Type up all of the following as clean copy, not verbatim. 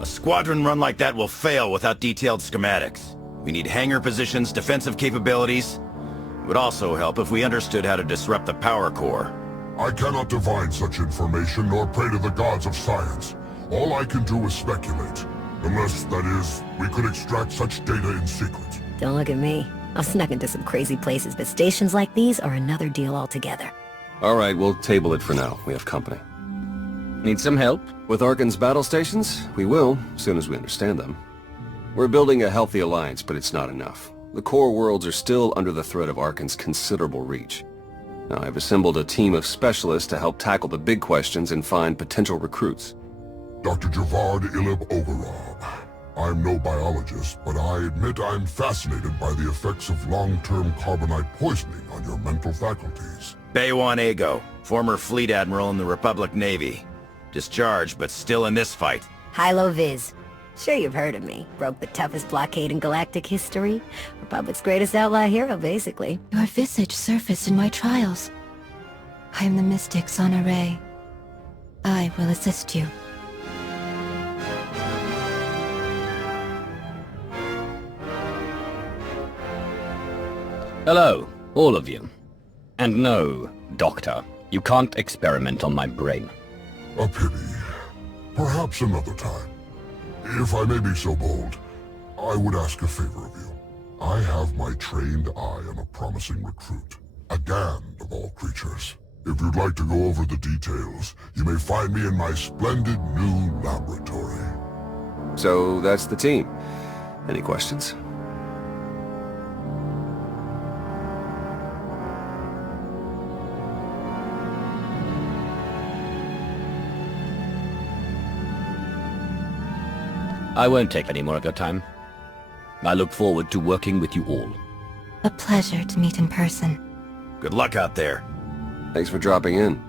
A squadron run like that will fail without detailed schematics. We need hangar positions, defensive capabilities. It would also help if we understood how to disrupt the power core. I cannot divine such information nor pray to the gods of science. All I can do is speculate. Unless, that is, we could extract such data in secret. Don't look at me. I've snuck into some crazy places, but stations like these are another deal altogether. Alright, we'll table it for now. We have company. Need some help? With Arcann's battle stations? We will, as soon as we understand them. We're building a healthy alliance, but it's not enough. The core worlds are still under the threat of Arcann's considerable reach. Now, I've assembled a team of specialists to help tackle the big questions and find potential recruits. Dr. Javad Ilib Ogarob. I'm no biologist, but I admit I'm fascinated by the effects of long-term carbonite poisoning on your mental faculties. Baywan Ego, former fleet admiral in the Republic Navy. Discharged, but still in this fight. Hylo Viz. Sure you've heard of me. Broke the toughest blockade in galactic history. Republic's greatest outlaw hero, basically. Your visage surfaced in my trials. I am the mystic Sonare. I will assist you. Hello, all of you. And no, Doctor, you can't experiment on my brain. A pity. Perhaps another time. If I may be so bold, I would ask a favor of you. I have my trained eye on a promising recruit. A Gand of all creatures. If you'd like to go over the details, you may find me in my splendid new laboratory. So, that's the team. Any questions? I won't take any more of your time. I look forward to working with you all. A pleasure to meet in person. Good luck out there. Thanks for dropping in.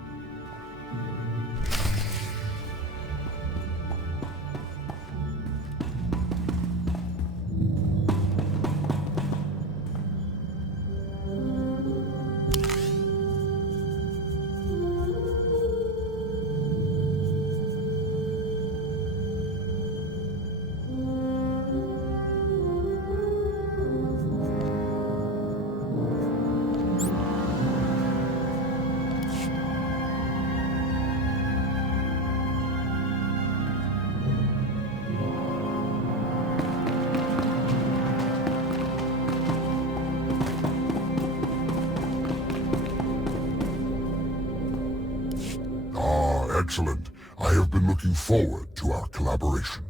Excellent. I have been looking forward to our collaboration.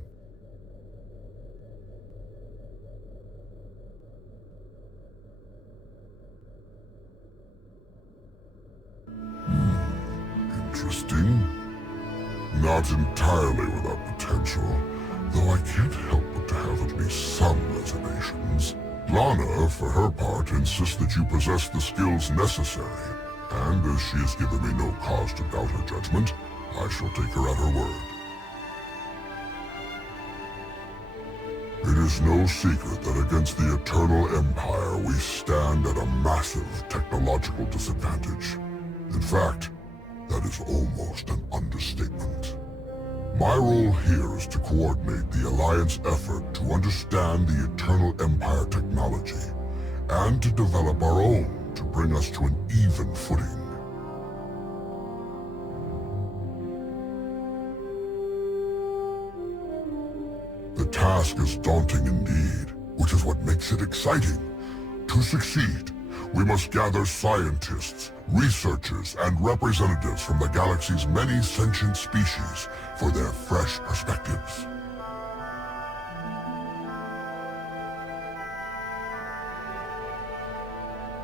Interesting. Not entirely without potential, though I can't help but to have at least some reservations. Lana, for her part, insists that you possess the skills necessary, and as she has given me no cause to doubt her judgment, I shall take her at her word. It is no secret that against the Eternal Empire we stand at a massive technological disadvantage. In fact, that is almost an understatement. My role here is to coordinate the Alliance effort to understand the Eternal Empire technology, and to develop our own to bring us to an even footing. The task is daunting indeed, which is what makes it exciting. To succeed, we must gather scientists, researchers, and representatives from the galaxy's many sentient species for their fresh perspectives.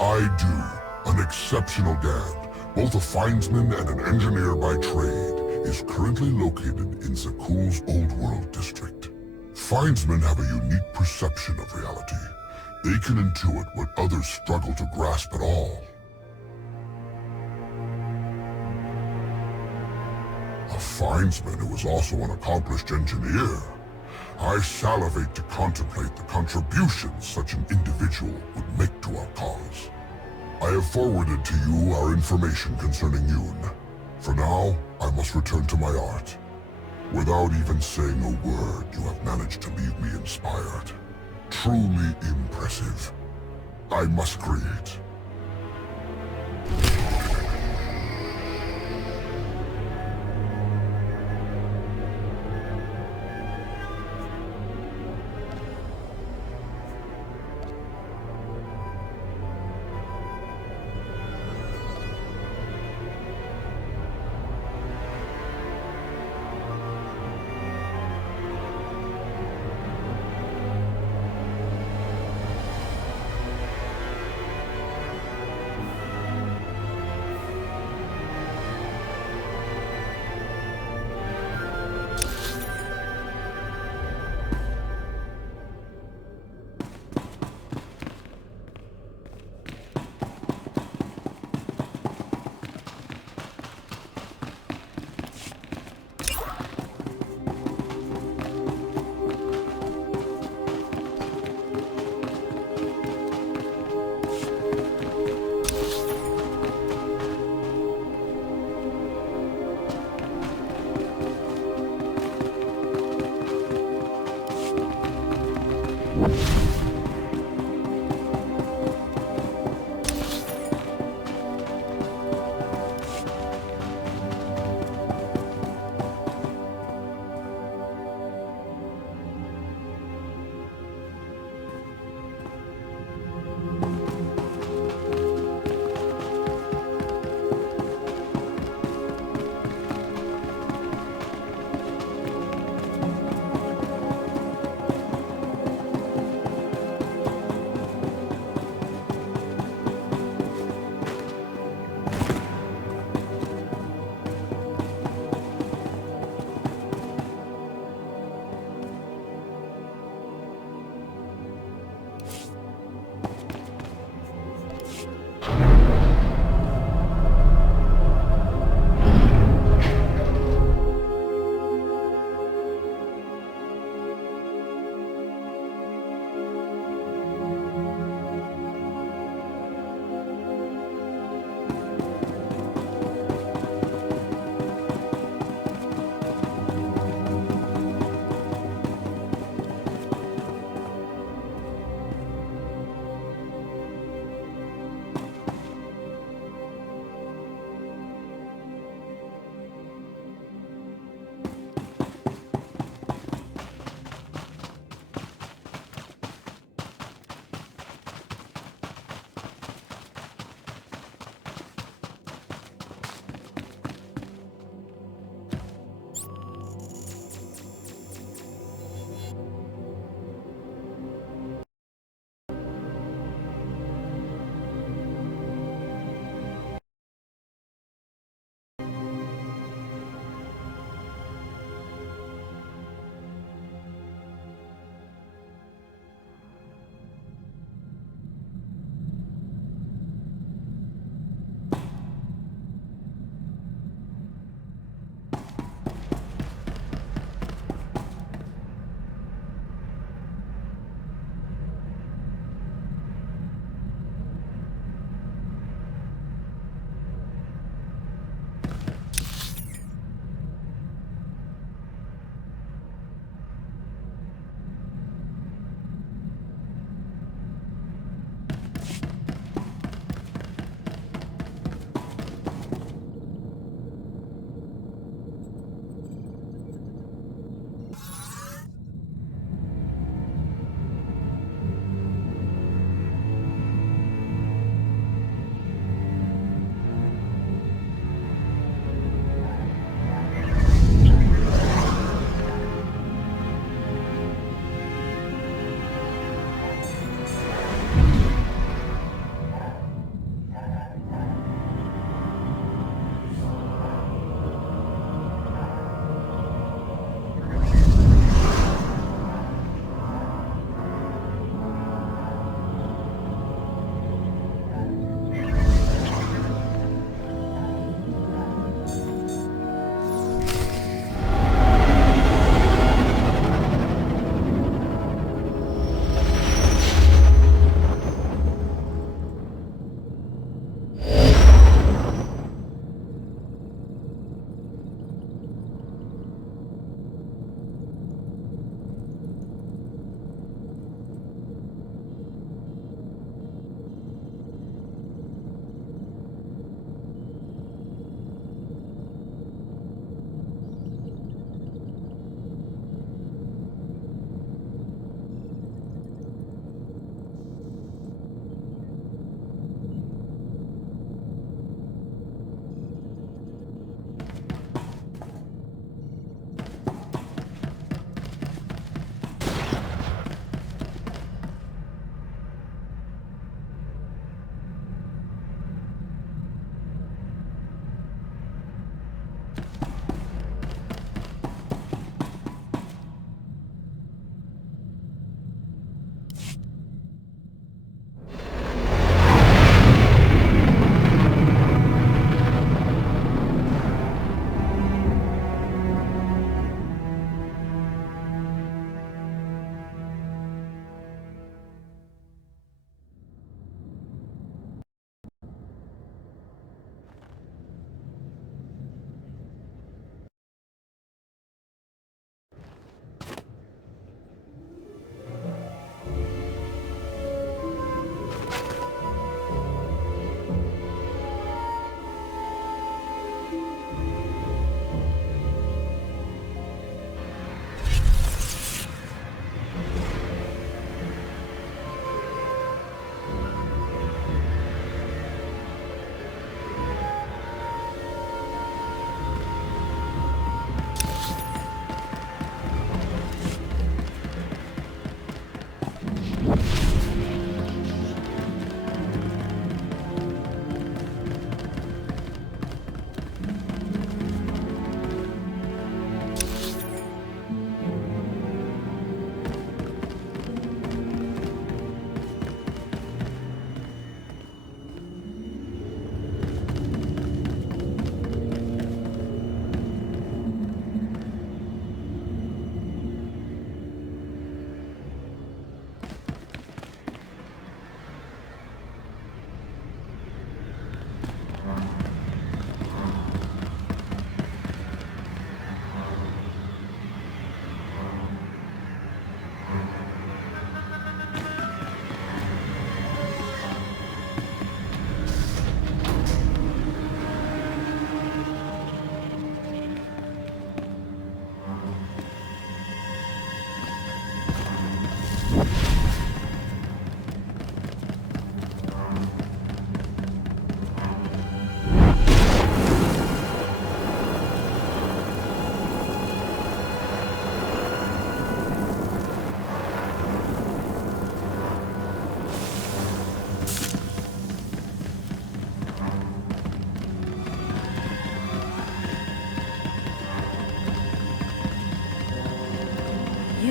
I do, an exceptional Gand, both a findsman and an engineer by trade, is currently located in Zakuul's Old World district. Findsmen have a unique perception of reality. They can intuit what others struggle to grasp at all. A findsman who is also an accomplished engineer. I salivate to contemplate the contributions such an individual would make to our cause. I have forwarded to you our information concerning Yoon. For now, I must return to my art. Without even saying a word, you have managed to leave me inspired. Truly impressive. I must create.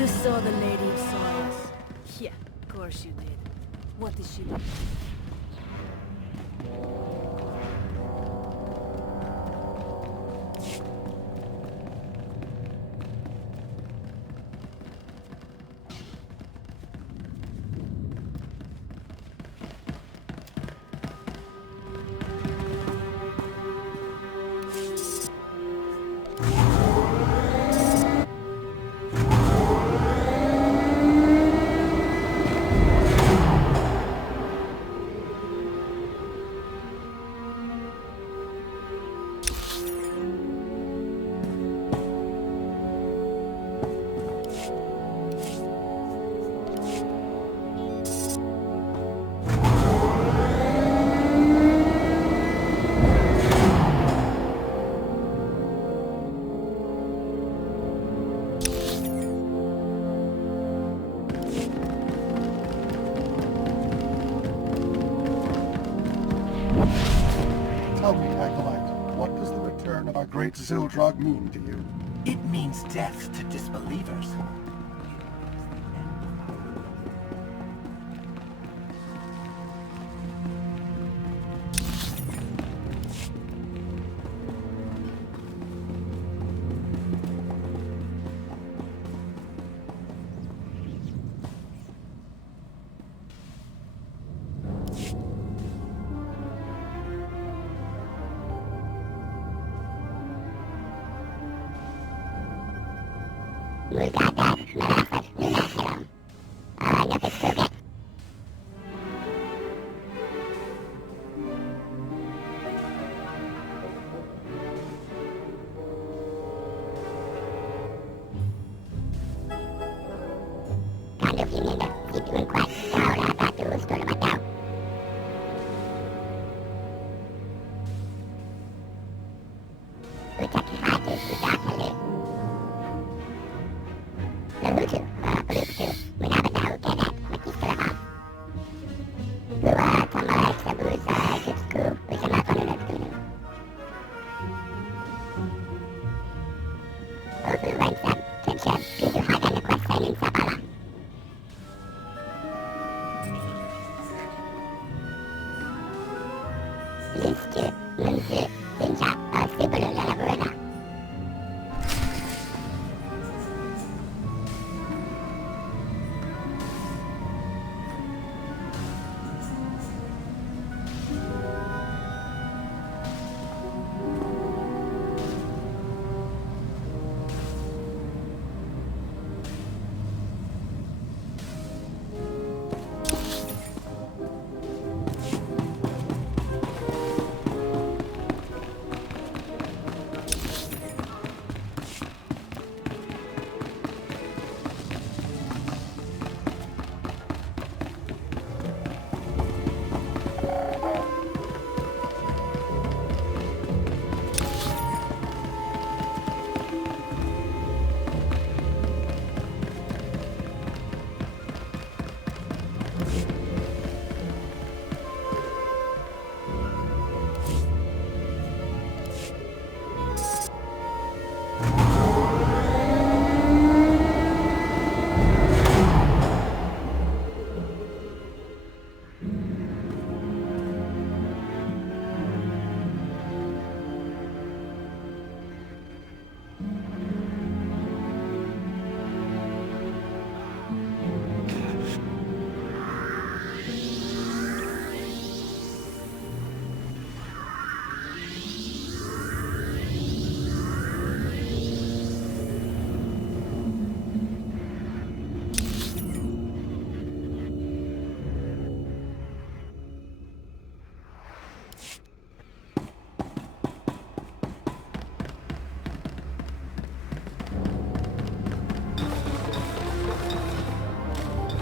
You saw the Lady of Sorrows. Yeah, of course you did. What did she do? Tell me, Acolyte, what does the return of our great Zildrog mean to you? It means death to disbelievers.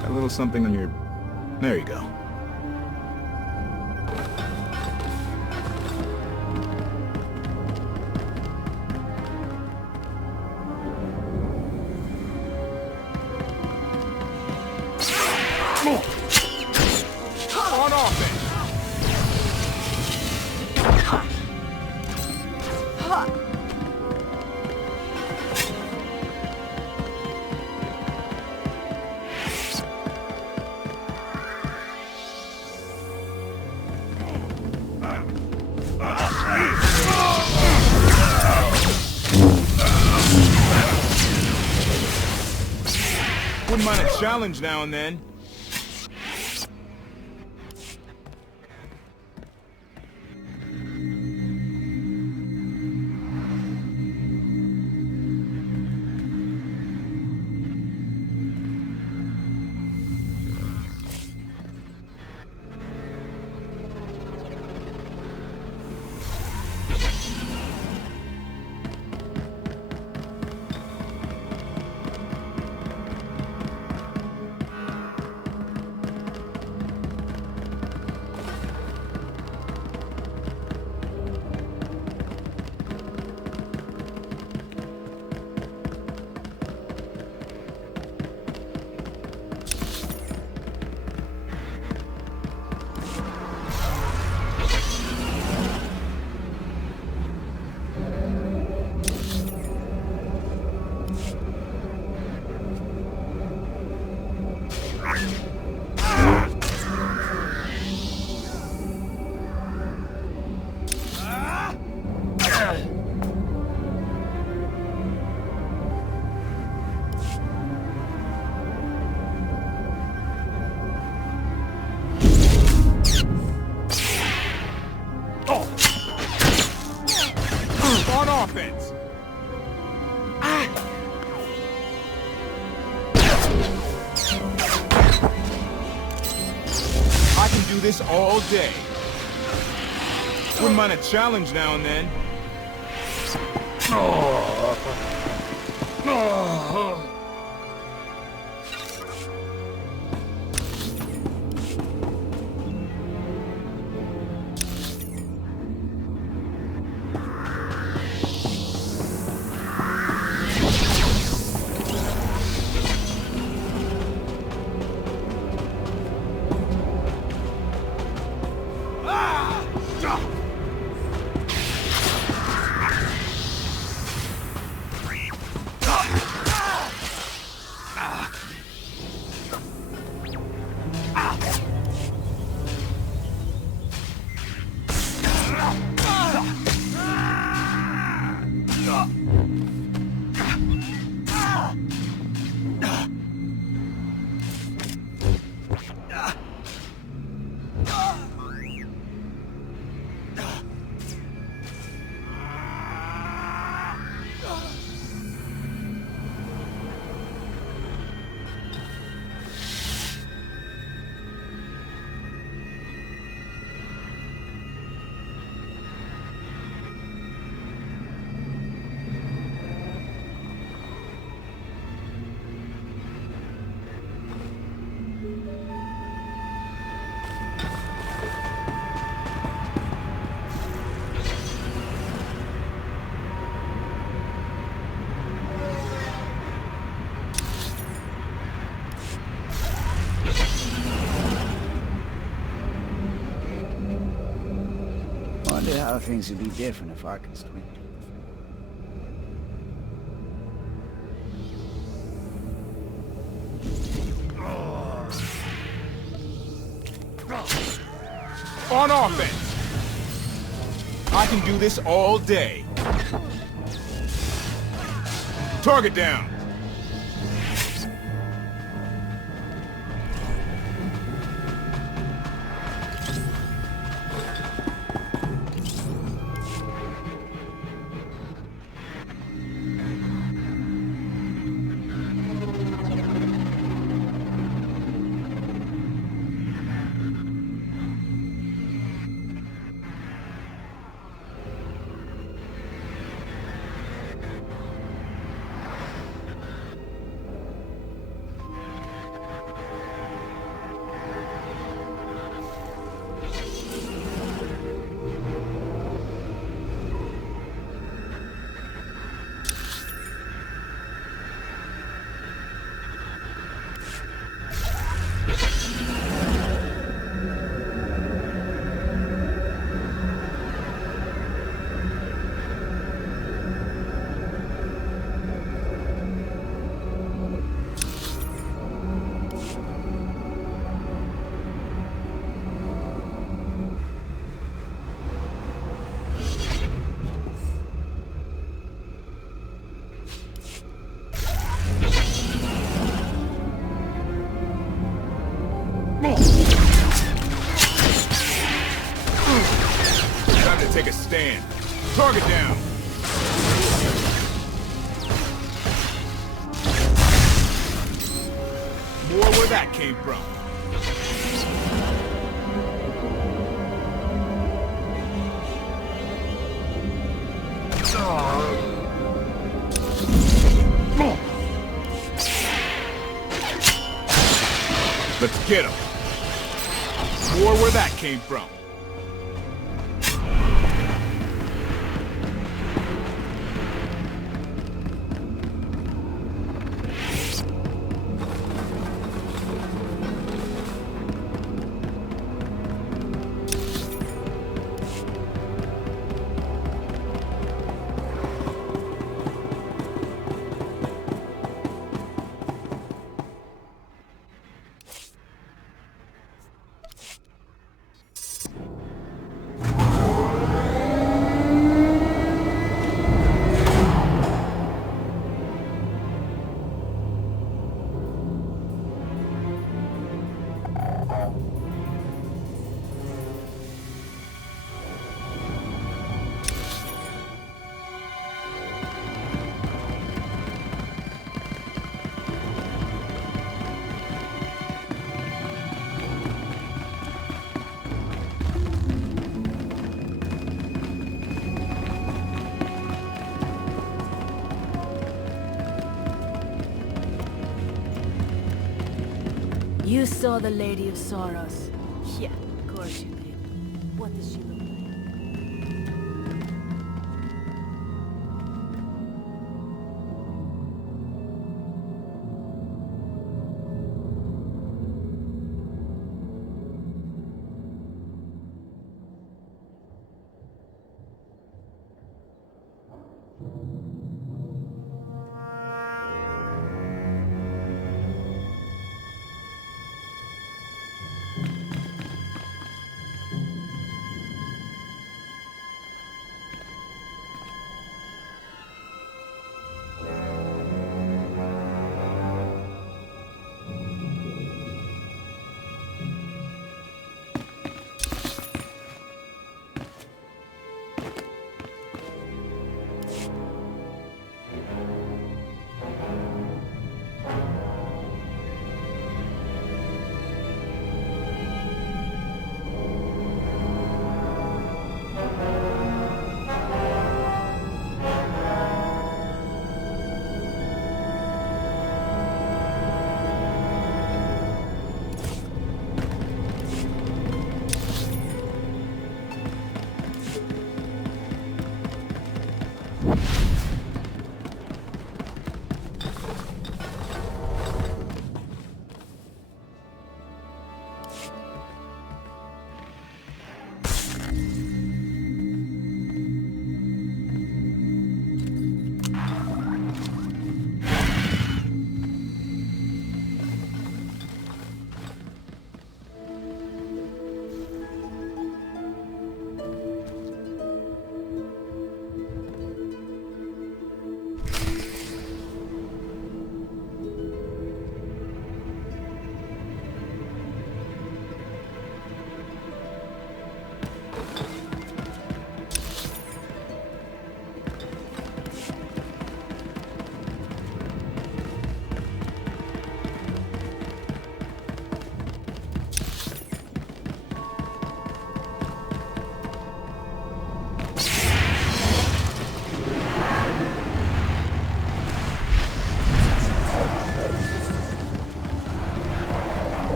A little something on your... There you go. On offense! Wouldn't mind a challenge now and then. On offense! I can do this all day. Wouldn't mind a challenge now and then. Wonder how things would be different if Arcan's twin. On offense! I can do this all day. Target down! stand. Target down. More where that came from. Let's get him. More where that came from. You saw the Lady of Sorrows. Yeah, of course you did. What does she look like?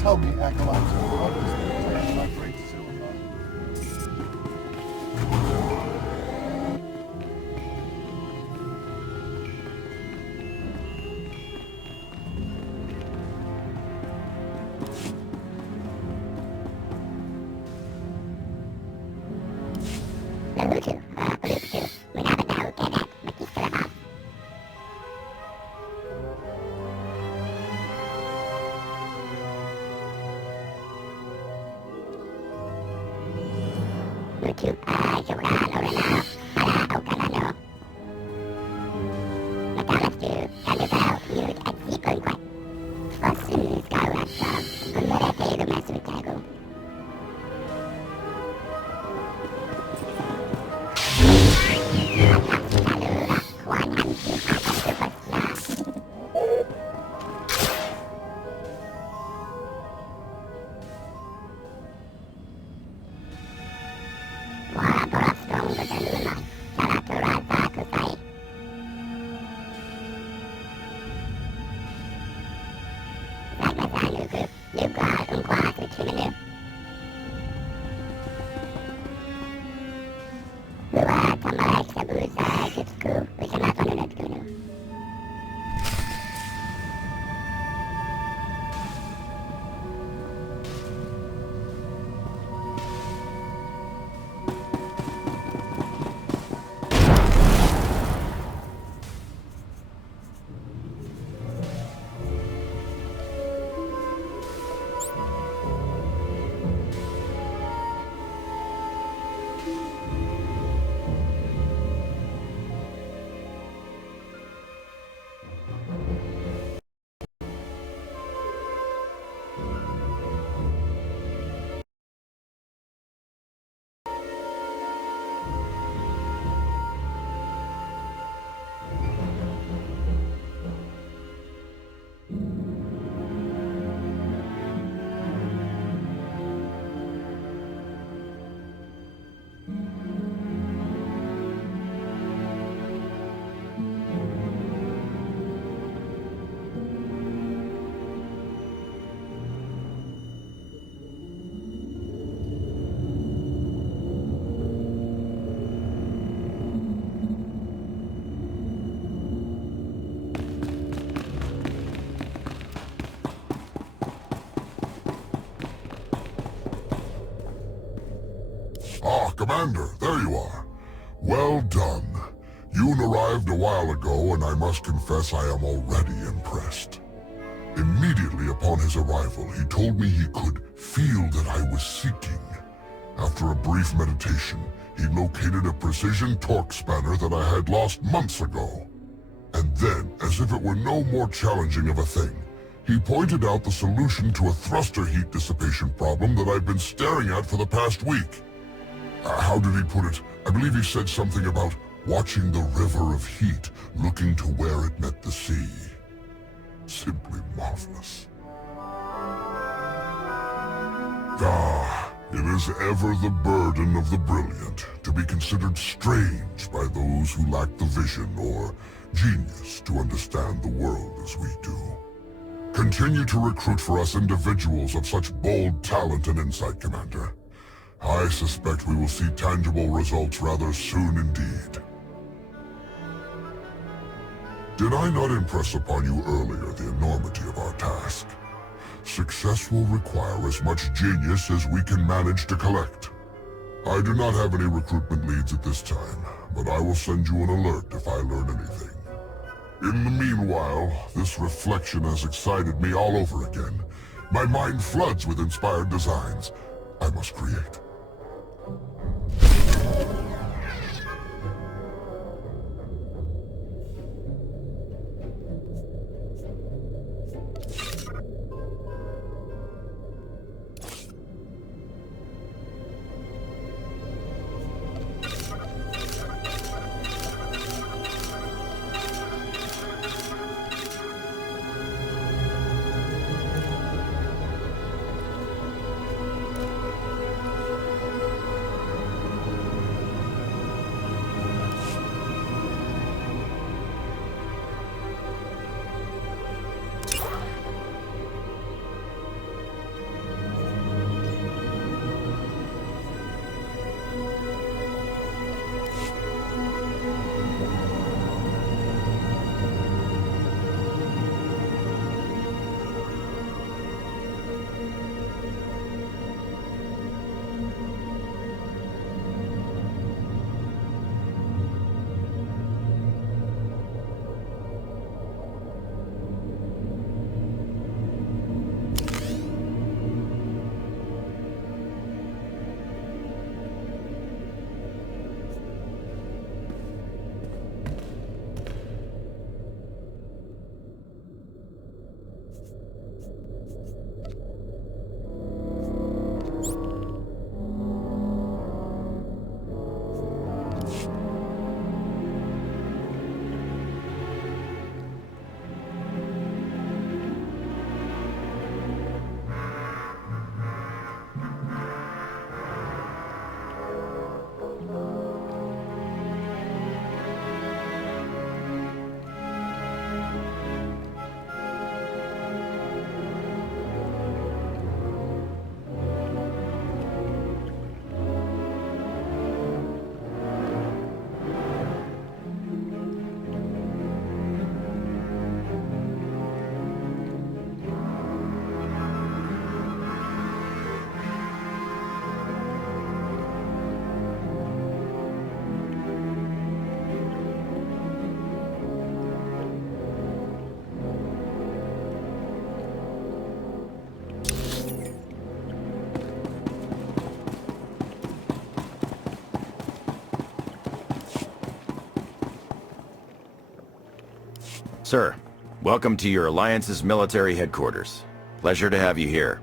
Tell me, Acolyte, what is the return of our great Zildjian? Commander, there you are. Well done. Yoon arrived a while ago, and I must confess I am already impressed. Immediately upon his arrival, he told me he could feel that I was seeking. After a brief meditation, he located a precision torque spanner that I had lost months ago. And then, as if it were no more challenging of a thing, he pointed out the solution to a thruster heat dissipation problem that I've been staring at for the past week. How did he put it? I believe he said something about watching the river of heat, looking to where it met the sea. Simply marvelous. Ah, it is ever the burden of the brilliant to be considered strange by those who lack the vision or genius to understand the world as we do. Continue to recruit for us individuals of such bold talent and insight, Commander. I suspect we will see tangible results rather soon indeed. Did I not impress upon you earlier the enormity of our task? Success will require as much genius as we can manage to collect. I do not have any recruitment leads at this time, but I will send you an alert if I learn anything. In the meanwhile, this reflection has excited me all over again. My mind floods with inspired designs I must create. Sir, welcome to your Alliance's military headquarters. Pleasure to have you here.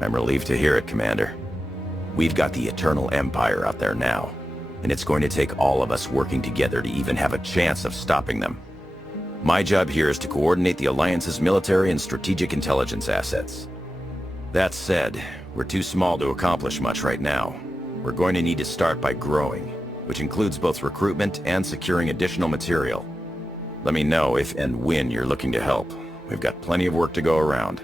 I'm relieved to hear it, Commander. We've got the Eternal Empire out there now, and it's going to take all of us working together to even have a chance of stopping them. My job here is to coordinate the Alliance's military and strategic intelligence assets. That said, we're too small to accomplish much right now. We're going to need to start by growing, which includes both recruitment and securing additional material. Let me know if and when you're looking to help. We've got plenty of work to go around.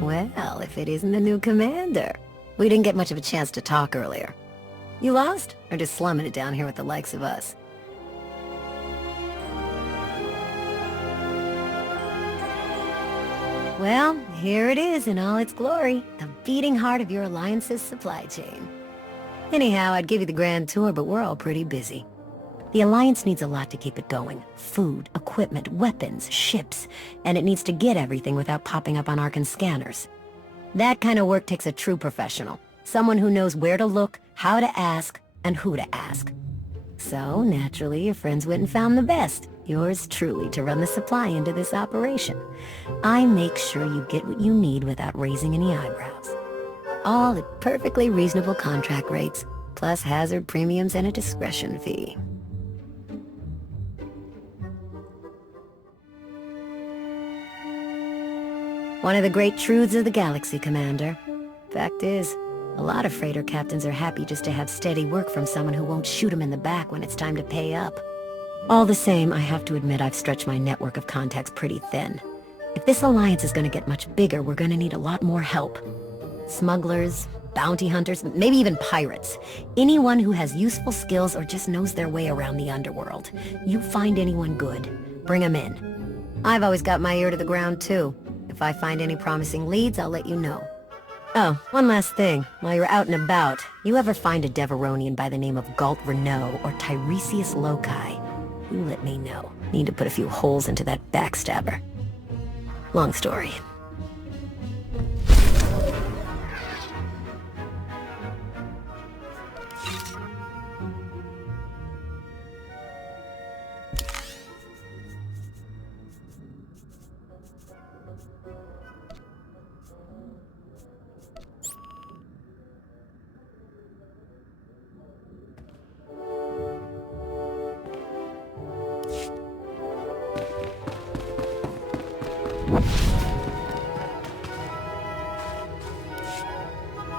Well, if it isn't the new commander. We didn't get much of a chance to talk earlier. You lost? Or just slumming it down here with the likes of us? Well, here it is in all its glory. The beating heart of your Alliance's supply chain. Anyhow, I'd give you the grand tour, but we're all pretty busy. The Alliance needs a lot to keep it going. Food, equipment, weapons, ships, and it needs to get everything without popping up on Arcan's scanners. That kind of work takes a true professional. Someone who knows where to look, how to ask, and who to ask. So, naturally, your friends went and found the best. Yours truly to run the supply into this operation. I make sure you get what you need without raising any eyebrows. All at perfectly reasonable contract rates, plus hazard premiums and a discretion fee. One of the great truths of the galaxy, Commander. Fact is, a lot of freighter captains are happy just to have steady work from someone who won't shoot them in the back when it's time to pay up. All the same, I have to admit I've stretched my network of contacts pretty thin. If this alliance is going to get much bigger, we're going to need a lot more help. Smugglers, bounty hunters, maybe even pirates. Anyone who has useful skills or just knows their way around the underworld. You find anyone good, bring them in. I've always got my ear to the ground, too. If I find any promising leads, I'll let you know. Oh, one last thing. While you're out and about, you ever find a Deveronian by the name of Galt Renault or Tiresias Loci, you let me know. Need to put a few holes into that backstabber. Long story.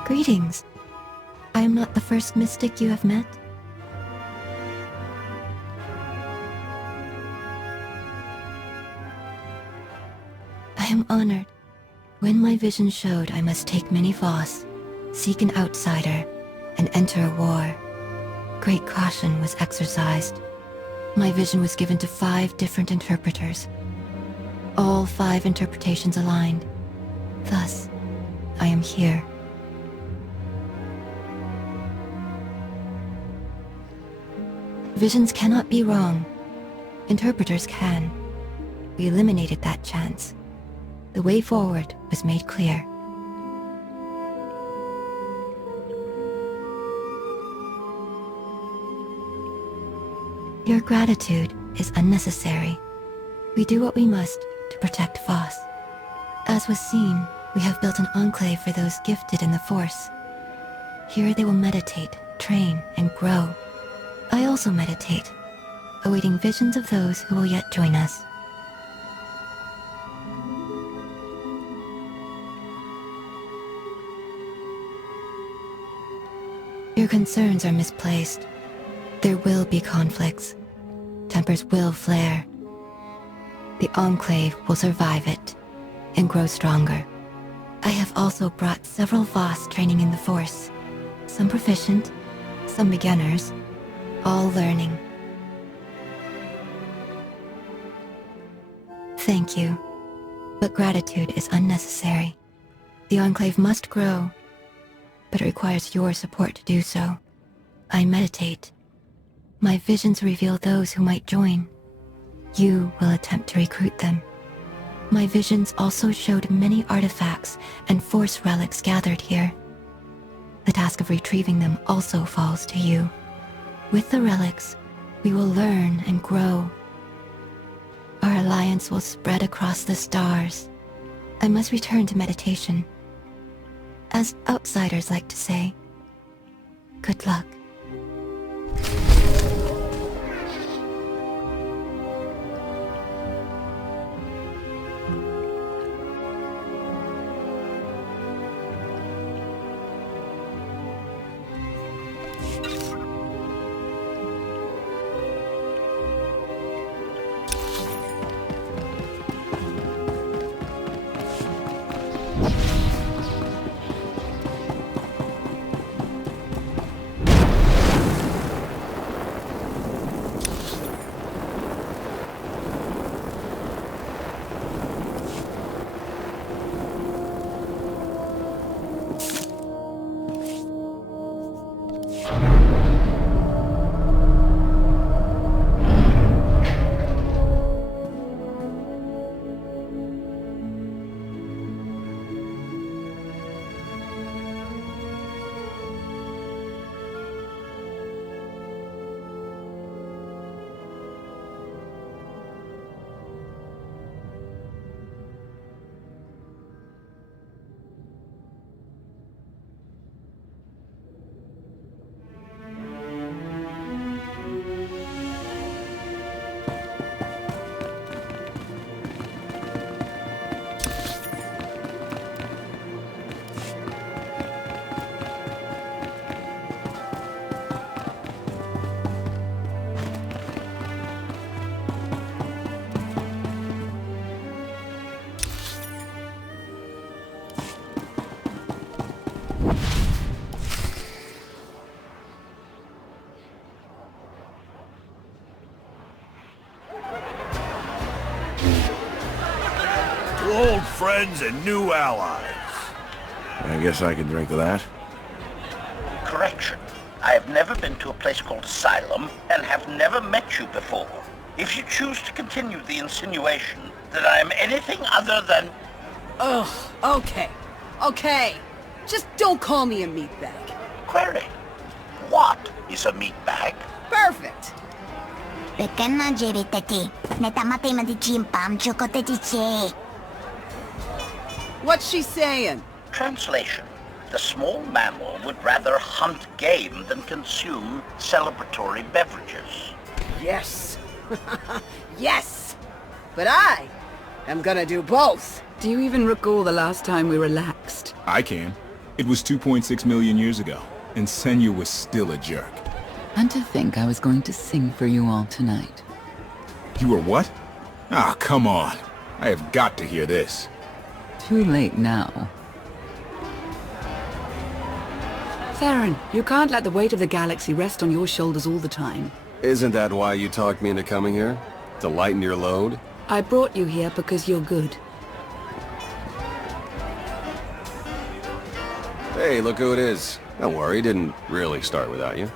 Greetings. I am not the first mystic you have met. I am honored. When my vision showed I must take Mini Voss, seek an outsider, and enter a war, great caution was exercised. My vision was given to 5 different interpreters. All 5 interpretations aligned. Thus, I am here. Visions cannot be wrong. Interpreters can. We eliminated that chance. The way forward was made clear. Your gratitude is unnecessary. We do what we must to protect Voss. As was seen, we have built an enclave for those gifted in the Force. Here they will meditate, train, and grow. I also meditate, awaiting visions of those who will yet join us. Your concerns are misplaced. There will be conflicts. Tempers will flare. The Enclave will survive it and grow stronger. I have also brought several Voss training in the Force. Some proficient, some beginners, all learning. Thank you, but gratitude is unnecessary. The Enclave must grow, but it requires your support to do so. I meditate. My visions reveal those who might join. You will attempt to recruit them. My visions also showed many artifacts and Force relics gathered here. The task of retrieving them also falls to you. With the relics, we will learn and grow. Our alliance will spread across the stars. I must return to meditation. As outsiders like to say, good luck. Old friends and new allies. I guess I can drink to that. Correction. I have never been to a place called Asylum and have never met you before. If you choose to continue the insinuation that I am anything other than... Ugh, okay. Okay. Just don't call me a meatbag. Query. What is a meatbag? Perfect. What's she saying? Translation. The small mammal would rather hunt game than consume celebratory beverages. Yes. Yes. But I am gonna do both. Do you even recall the last time we relaxed? I can. It was 2.6 million years ago, and Senya was still a jerk. And to think I was going to sing for you all tonight. You were what? Ah, come on. I have got to hear this. Too late now. Theron, you can't let the weight of the galaxy rest on your shoulders all the time. Isn't that why you talked me into coming here? To lighten your load? I brought you here because you're good. Hey, look who it is. Don't worry, didn't really start without you.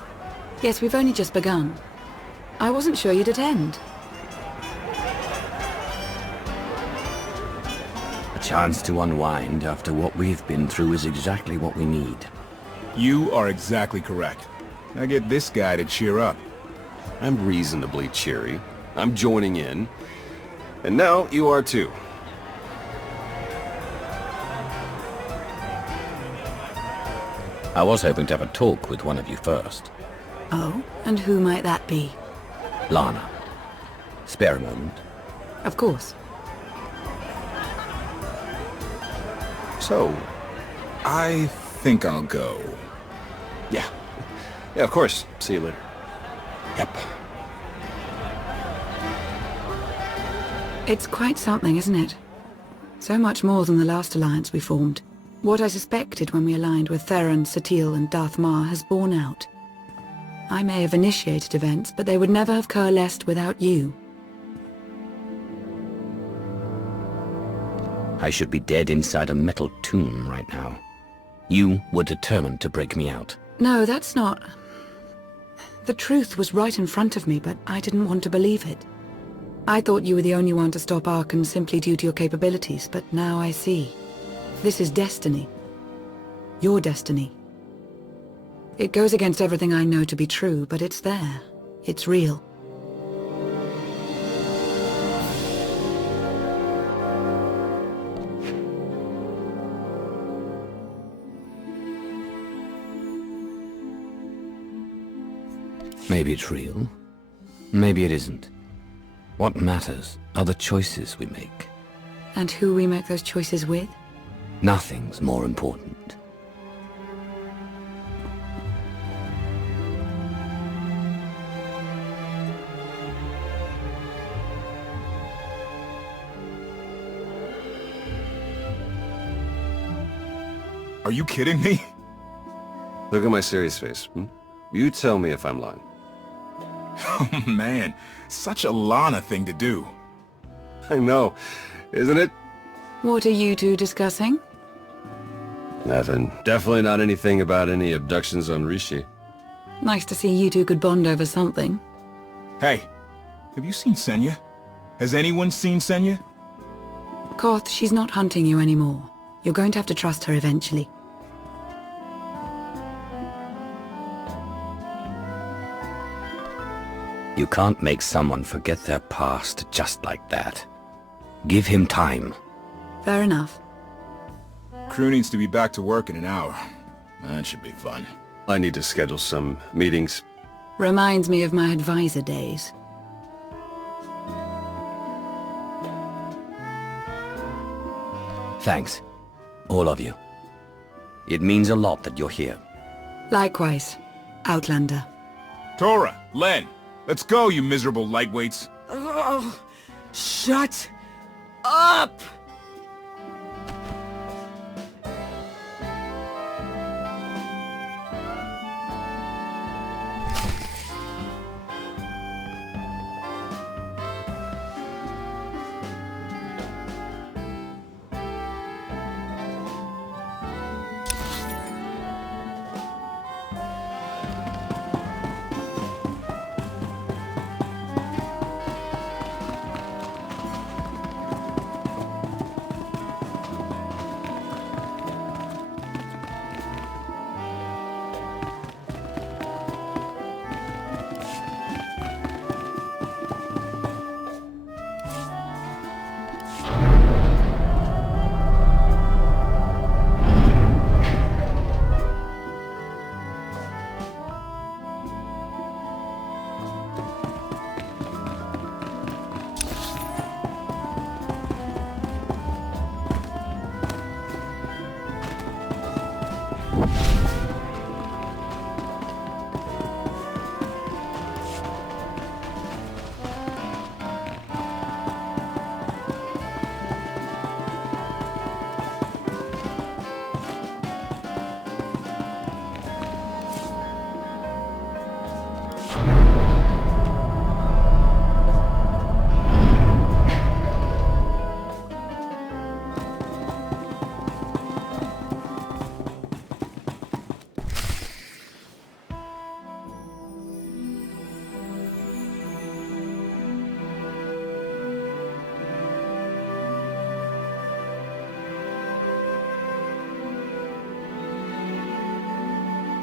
Yes, we've only just begun. I wasn't sure you'd attend. chance to unwind after what we've been through is exactly what we need. You are exactly correct. Now get this guy to cheer up. I'm reasonably cheery. I'm joining in. And now you are too. I was hoping to have a talk with one of you first. Oh, and who might that be? Lana. Spare a moment. Of course. So, I think I'll go. Yeah. Yeah, of course. See you later. Yep. It's quite something, isn't it? So much more than the last alliance we formed. What I suspected when we aligned with Theron, Satil, and Darth Marr has borne out. I may have initiated events, but they would never have coalesced without you. I should be dead inside a metal tomb right now. You were determined to break me out. No, that's not... The truth was right in front of me, but I didn't want to believe it. I thought you were the only one to stop Arcann simply due to your capabilities, but now I see. This is destiny. Your destiny. It goes against everything I know to be true, but it's there. It's real. Maybe it's real. Maybe it isn't. What matters are the choices we make. And who we make those choices with? Nothing's more important. Are you kidding me? Look at my serious face. You tell me if I'm lying. Oh man, such a Lana thing to do. I know, isn't it? What are you two discussing? Nothing. Definitely not anything about any abductions on Rishi. Nice to see you two could bond over something. Hey, have you seen Senya? Has anyone seen Senya? Koth, she's not hunting you anymore. You're going to have to trust her eventually. You can't make someone forget their past just like that. Give him time. Fair enough. Crew needs to be back to work in an hour. That should be fun. I need to schedule some meetings. Reminds me of my advisor days. Thanks. All of you. It means a lot that you're here. Likewise, Outlander. Tora, Len, let's go, you miserable lightweights. Oh, shut up!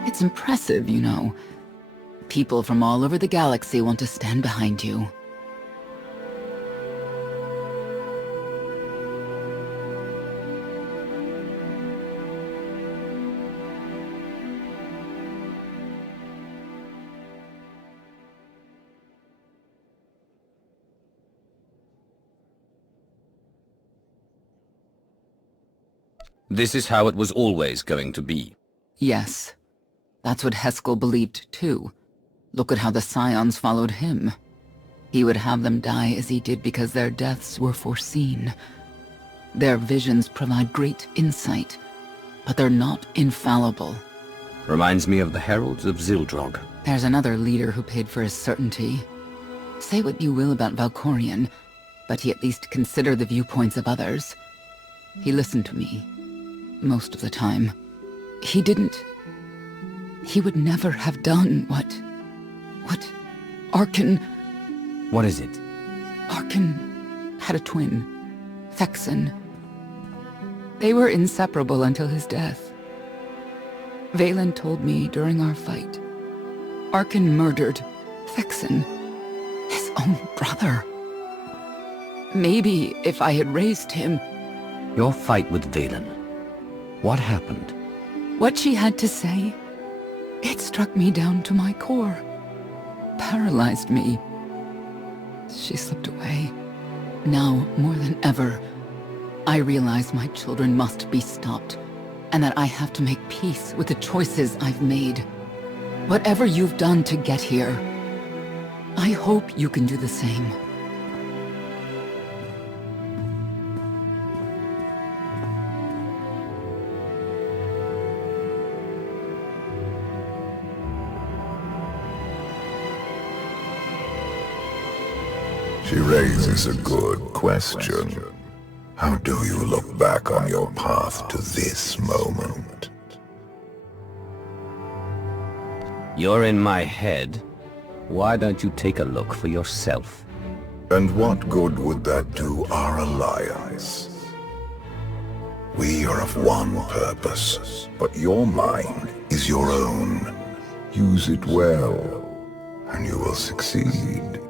It's impressive, you know. People from all over the galaxy want to stand behind you. This is how it was always going to be. Yes. That's what Heskel believed, too. Look at how the Scions followed him. He would have them die as he did because their deaths were foreseen. Their visions provide great insight, but they're not infallible. Reminds me of the Heralds of Zildrog. There's another leader who paid for his certainty. Say what you will about Valkorion, but he at least considered the viewpoints of others. He listened to me. Most of the time. He would never have done what Arcann... What is it? Arcann had a twin, Vexen. They were inseparable until his death. Vaylin told me during our fight. Arcann murdered Vexen, his own brother. Maybe if I had raised him... Your fight with Vaylin. What happened? What she had to say, it struck me down to my core. Paralyzed me. She slipped away. Now, more than ever, I realize my children must be stopped, and that I have to make peace with the choices I've made. Whatever you've done to get here, I hope you can do the same. She raises a good question. How do you look back on your path to this moment? You're in my head. Why don't you take a look for yourself? And what good would that do our alliance? We are of one purpose, but your mind is your own. Use it well, and you will succeed.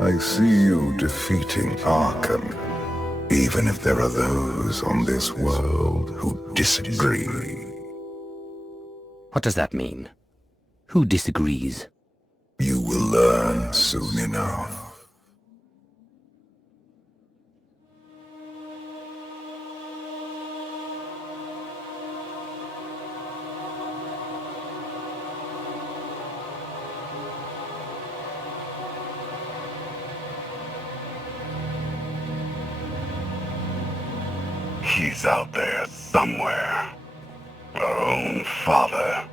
I see you defeating Arcann, even if there are those on this world who disagree. What does that mean? Who disagrees? You will learn soon enough. He's out there somewhere. Our own father,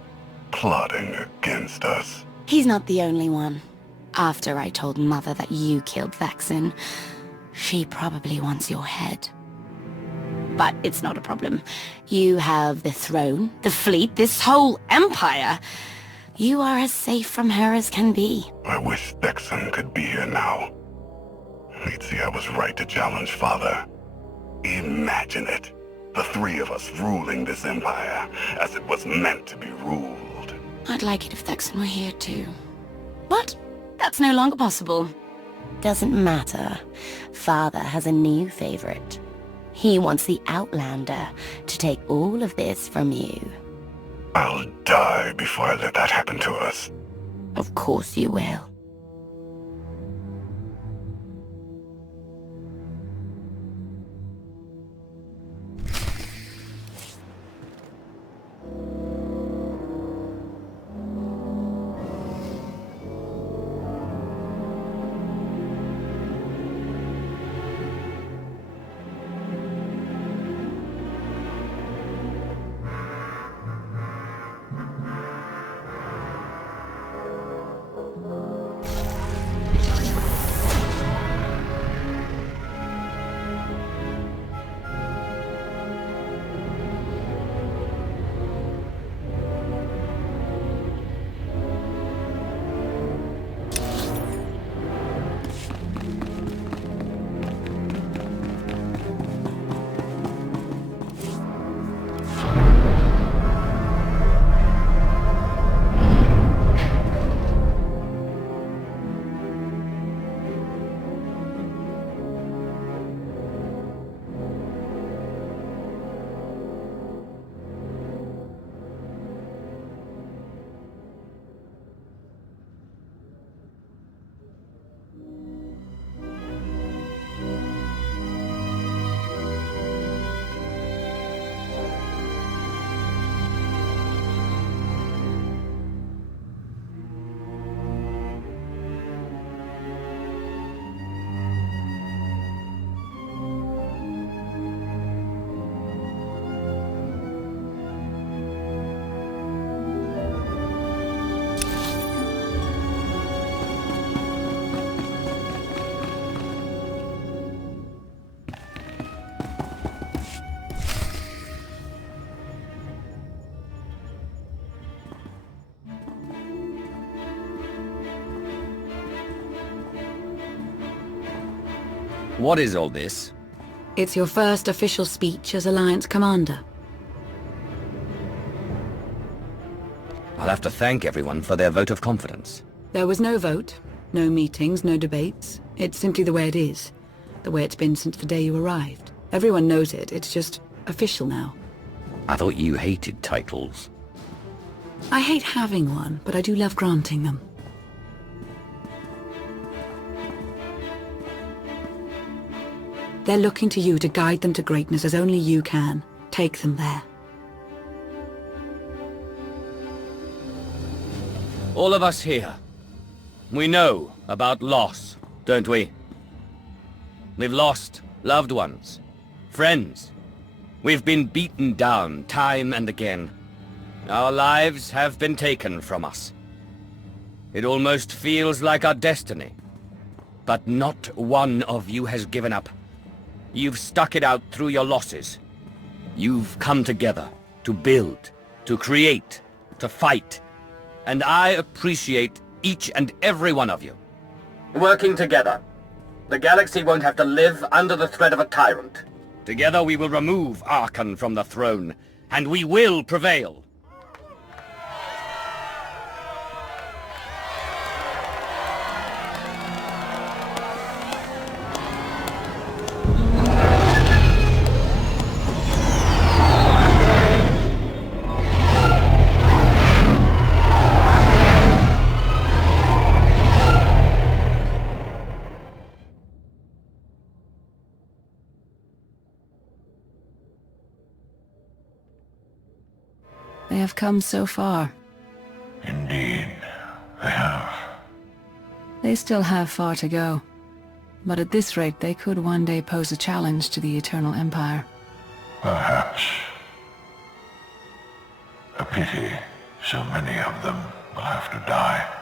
plotting against us. He's not the only one. After I told Mother that you killed Vexen, she probably wants your head. But it's not a problem. You have the throne, the fleet, this whole empire. You are as safe from her as can be. I wish Vexen could be here now. He'd see I was right to challenge Father. Imagine it. The three of us ruling this empire as it was meant to be ruled. I'd like it if Vexen were here too. But that's no longer possible. Doesn't matter. Father has a new favorite. He wants the Outlander to take all of this from you. I'll die before I let that happen to us. Of course you will. What is all this? It's your first official speech as Alliance Commander. I'll have to thank everyone for their vote of confidence. There was no vote, no meetings, no debates. It's simply the way it is. The way it's been since the day you arrived. Everyone knows it. It's just official now. I thought you hated titles. I hate having one, but I do love granting them. They're looking to you to guide them to greatness as only you can. Take them there. All of us here, we know about loss, don't we? We've lost loved ones, friends. We've been beaten down time and again. Our lives have been taken from us. It almost feels like our destiny. But not one of you has given up. You've stuck it out through your losses. You've come together to build, to create, to fight. And I appreciate each and every one of you. Working together, the galaxy won't have to live under the threat of a tyrant. Together we will remove Archon from the throne, and we will prevail. They have come so far. Indeed, they have. They still have far to go. But at this rate, they could one day pose a challenge to the Eternal Empire. Perhaps. A pity so many of them will have to die.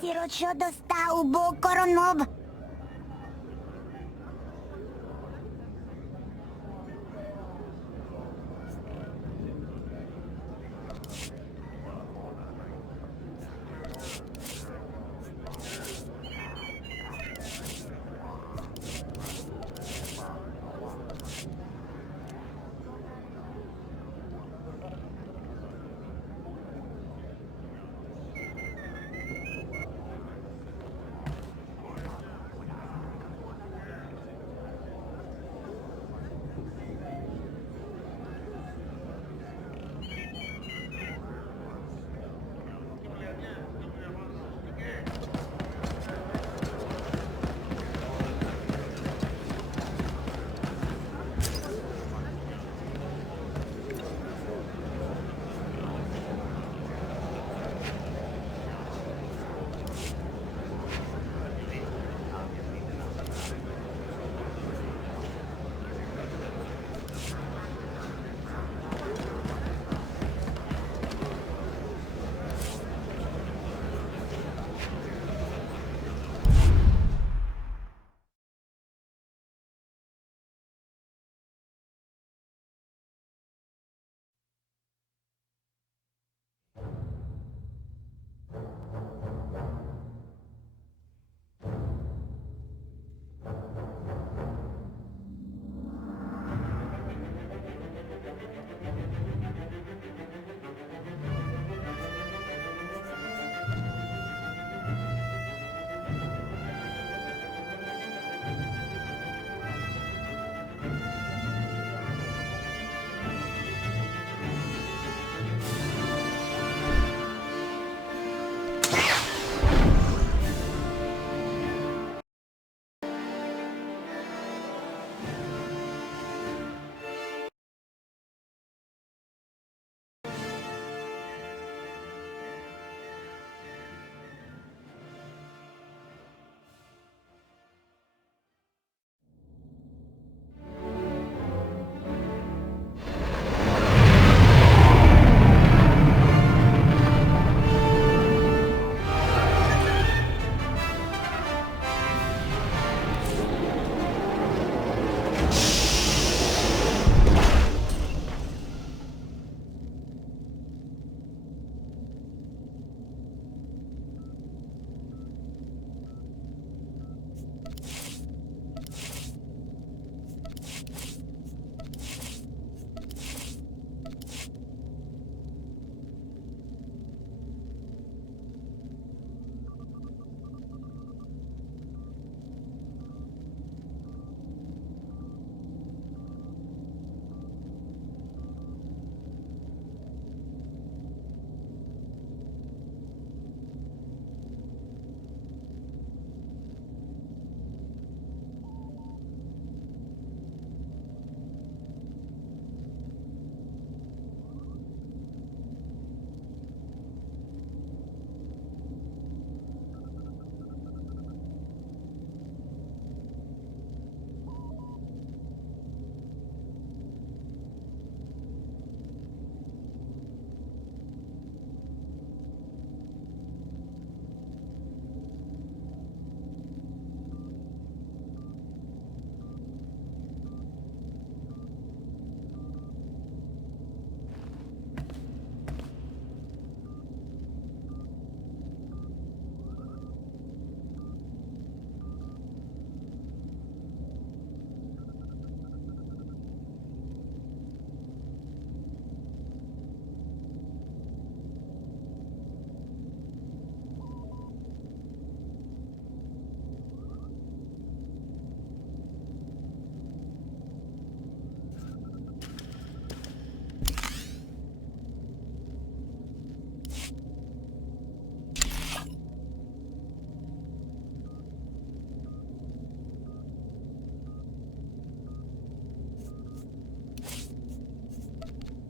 Сироч достав бо коронов.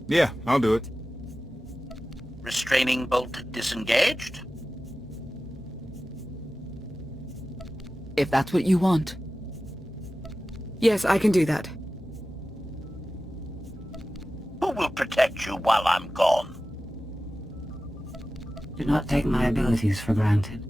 Yeah, I'll do it. Restraining bolt disengaged? If that's what you want. Yes, I can do that. Who will protect you while I'm gone? Do not take my abilities for granted.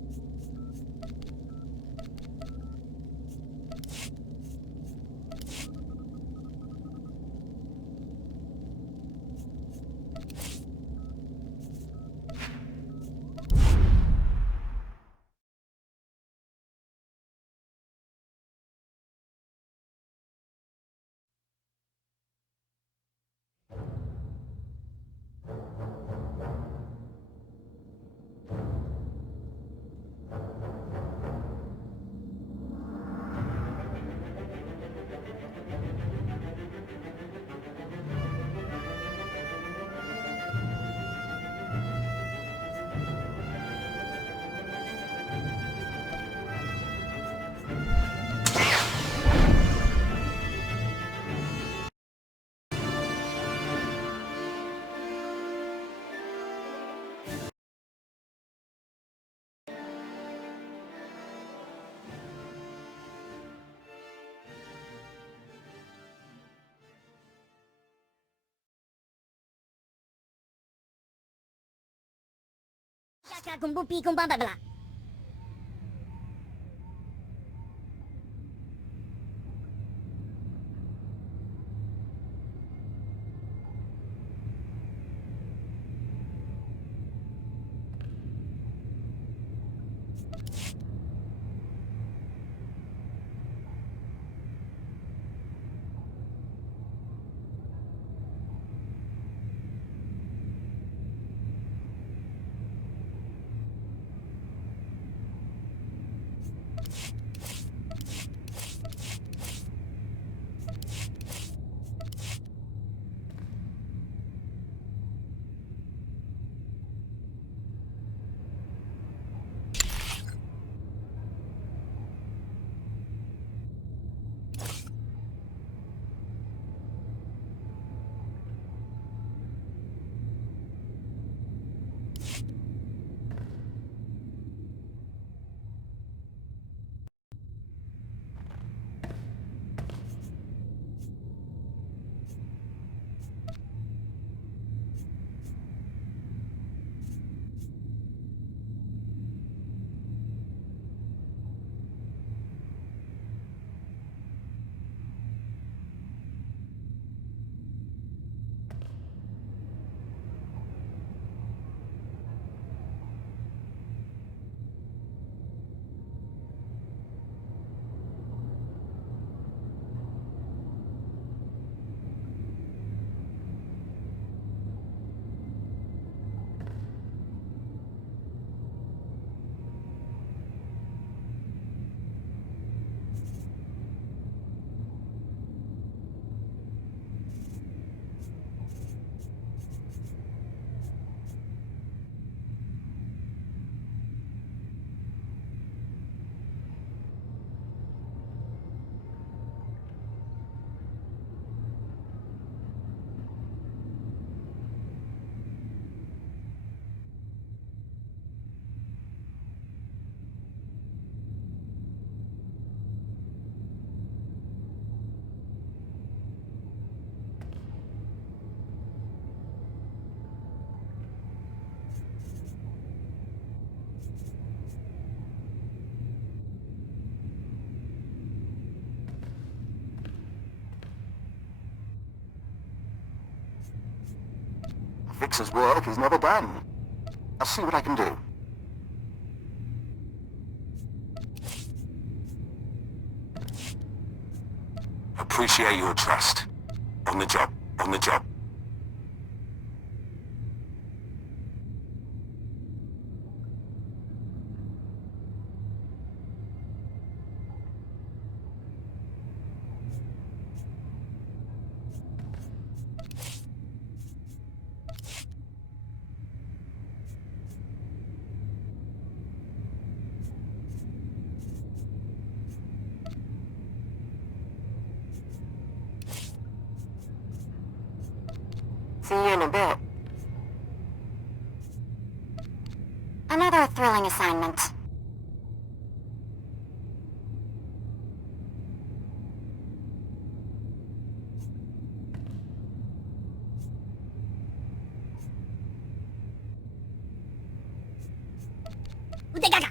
Fixer's work is never done. I'll see what I can do. Appreciate your trust. On the job, on the job. a bit. Another thrilling assignment. Utagaga!